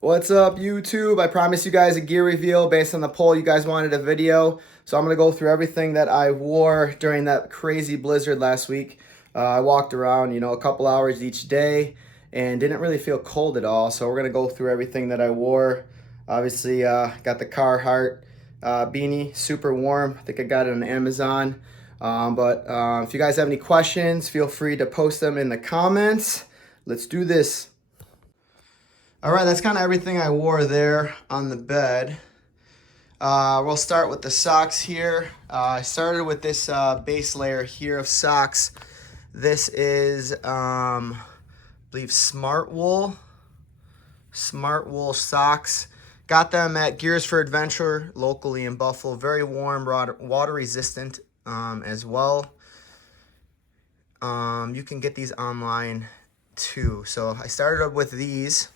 What's up, YouTube? I promised you guys a gear reveal based on the poll. You guys wanted a video, so I'm going to go through everything that I wore during that crazy blizzard last week. I walked around, a couple hours each day and didn't really feel cold at all, so we're going to go through everything that I wore. Obviously, got the Carhartt beanie, super warm. I think I got it on Amazon. But if you guys have any questions, feel free to post them in the comments. Let's do this. All right, that's kind of everything I wore there on the bed. We'll start with the socks here. I started with this base layer here of socks. This is, I believe, Smart Wool socks. Got them at Gears for Adventure locally in Buffalo. Very warm, water resistant as well. You can get these online too. So I started up with these.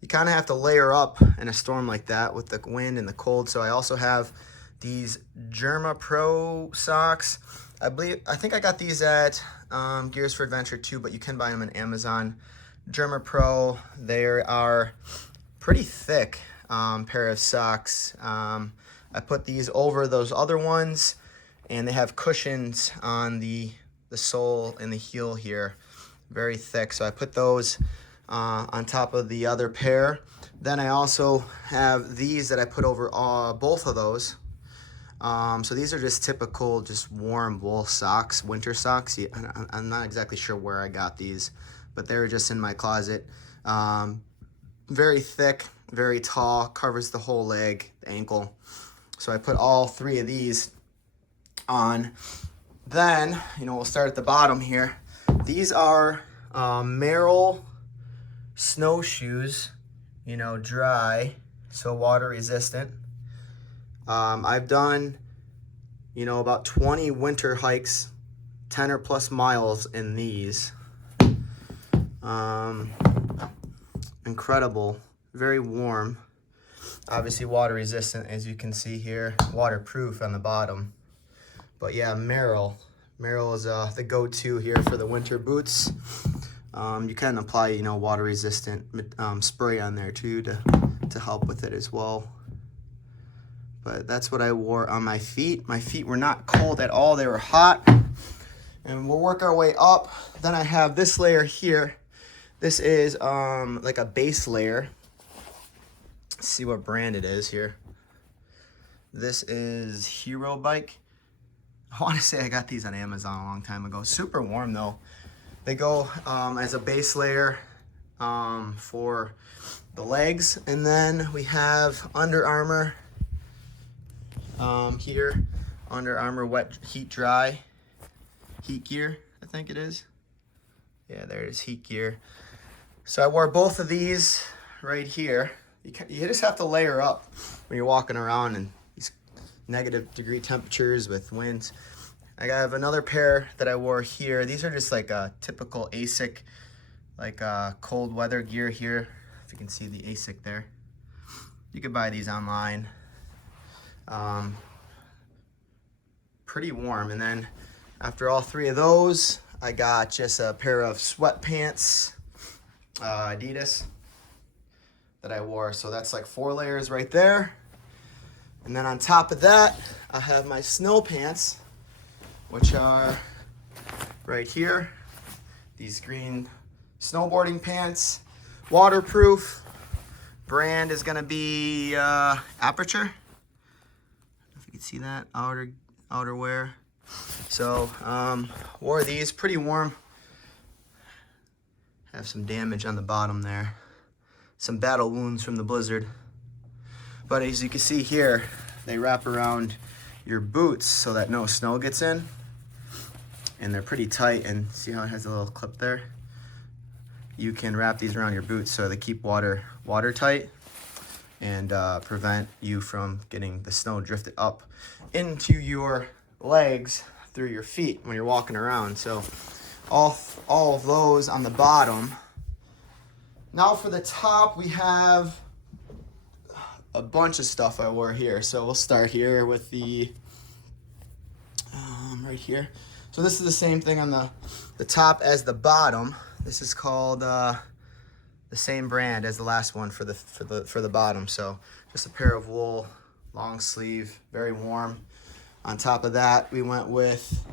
You kind of have to layer up in a storm like that with the wind and the cold. So I also have these Germa Pro socks. I think I got these at Gears for Adventure too, but you can buy them on Amazon. Germa Pro, they are pretty thick pair of socks. I put these over those other ones, and they have cushions on the sole and the heel here, very thick. So I put those on top of the other pair. Then I also have these that I put over both of those. So these are just typical, just warm wool socks, winter socks. I'm not exactly sure where I got these, but they were just in my closet. Very thick, very tall, covers the whole leg, the ankle. So I put all three of these on. Then, we'll start at the bottom here. These are Merrell snowshoes, dry, so water resistant. I've done, about 20 winter hikes, 10 or plus miles in these. Incredible, very warm, obviously water resistant, as you can see here, waterproof on the bottom. But yeah, Merrell is the go-to here for the winter boots. You can apply, water resistant spray on there too to help with it as well. But that's what I wore on my feet. My feet were not cold at all, they were hot. And we'll work our way up. Then I have this layer here. This is like a base layer. Let's see what brand it is here. This is Hero Bike. I want to say I got these on Amazon a long time ago. Super warm though. They go as a base layer for the legs. And then we have Under Armour here. Under Armour Wet Heat Dry Heat Gear, I think it is. Yeah, there it is, Heat Gear. So I wore both of these right here. You just have to layer up when you're walking around in these -degree temperatures with winds. I have another pair that I wore here. These are just like a typical ASIC, like cold weather gear here. If you can see the ASIC there. You could buy these online. Pretty warm. And then after all three of those, I got just a pair of sweatpants, Adidas, that I wore. So that's like 4 layers right there. And then on top of that, I have my snow pants, which are right here. These green snowboarding pants, waterproof. Brand is gonna be Aperture. If you can see that, outerwear. So wore these, pretty warm. Have some damage on the bottom there. Some battle wounds from the blizzard. But as you can see here, they wrap around your boots so that no snow gets in. And they're pretty tight, and see how it has a little clip there? You can wrap these around your boots so they keep watertight and prevent you from getting the snow drifted up into your legs through your feet when you're walking around. So all of those on the bottom. Now for the top, we have a bunch of stuff I wore here. So we'll start here with the right here. So this is the same thing on the top as the bottom. This is called the same brand as the last one for the bottom. So just a pair of wool, long sleeve, very warm. On top of that, we went with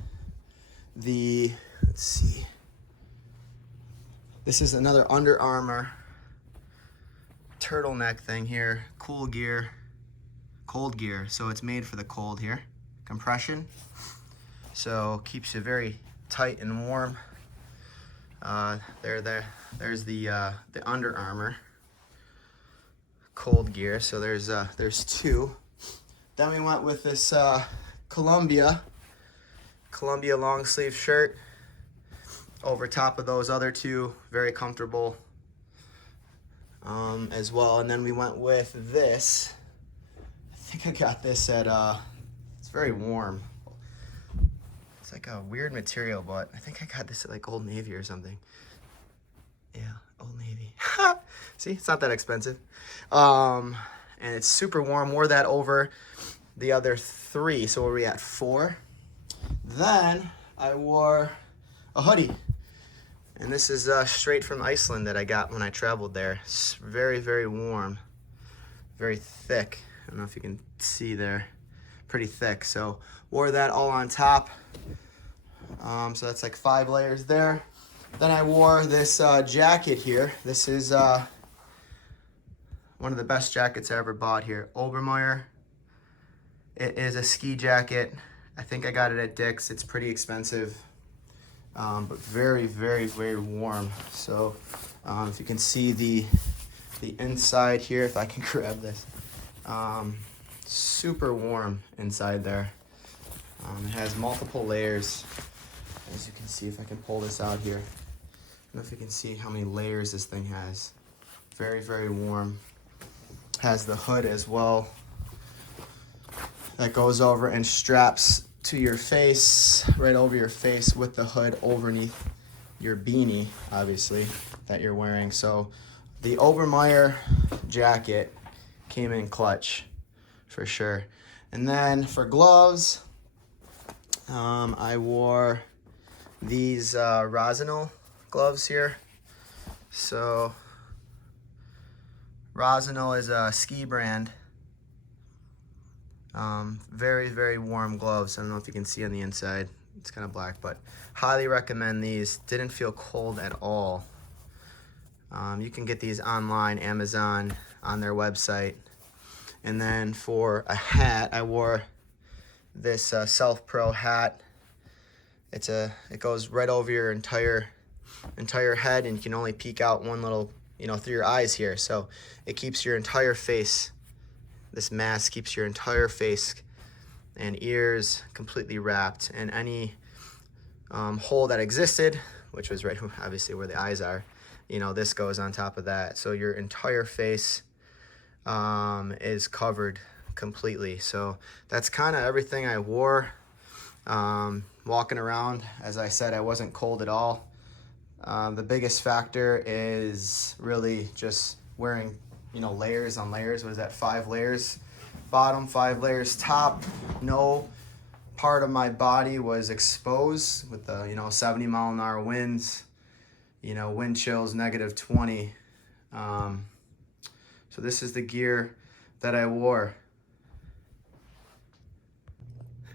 the, let's see, this is another Under Armour turtleneck thing here, cold gear. So it's made for the cold here, compression. So keeps you very tight and warm. There's the Under Armour cold gear. So there's two. Then we went with this Columbia long sleeve shirt over top of those other two, very comfortable as well. And then we went with this. I think I got this at it's very warm. It's like a weird material, but I think I got this at like Old Navy or something. Yeah, Old Navy. See, it's not that expensive. And it's super warm. Wore that over the other three. So where are we at? 4. Then I wore a hoodie. And this is straight from Iceland that I got when I traveled there. It's very, very warm. Very thick. I don't know if you can see there. Pretty thick. So wore that all on top. So that's like 5 layers there. Then I wore this jacket here. This is one of the best jackets I ever bought here. Obermeyer. It is a ski jacket. I think I got it at Dick's. It's pretty expensive, but very, very, very warm. So if you can see the inside here, if I can grab this, super warm inside there. It has multiple layers. As you can see, if I can pull this out here. I don't know if you can see how many layers this thing has. Very, very warm. Has the hood as well that goes over and straps to your face, right over your face with the hood underneath your beanie, obviously, that you're wearing. So the Obermeyer jacket came in clutch for sure. And then for gloves, I wore these Rossignol gloves here. So Rossignol is a ski brand. Very, very warm gloves. I don't know if you can see on the inside. It's kind of black, but highly recommend these. Didn't feel cold at all. You can get these online, Amazon, on their website. And then for a hat, I wore this Self Pro hat. It goes right over your entire head, and you can only peek out one little, through your eyes here. So it keeps your entire face. This mask keeps your entire face and ears completely wrapped, and any hole that existed, which was right obviously where the eyes are, this goes on top of that. So your entire face is covered completely. So that's kind of everything I wore. Walking around, as I said, I wasn't cold at all. The biggest factor is really just wearing layers on layers. What is that? 5 layers bottom, 5 layers top. No part of my body was exposed with the 70-mile-an-hour winds, wind chills -20. So this is the gear that I wore.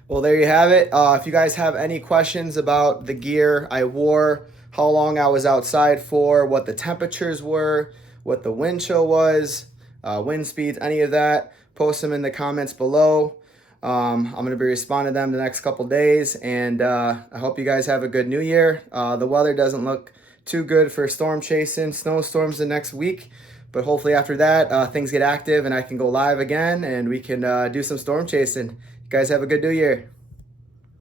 Well, there you have it. If you guys have any questions about the gear I wore, how long I was outside for, what the temperatures were, what the wind chill was, wind speeds, any of that, post them in the comments below. I'm going to be responding to them the next couple days, and I hope you guys have a good new year. The weather doesn't look too good for storm chasing, snowstorms the next week, but hopefully after that things get active and I can go live again and we can do some storm chasing. You guys have a good new year.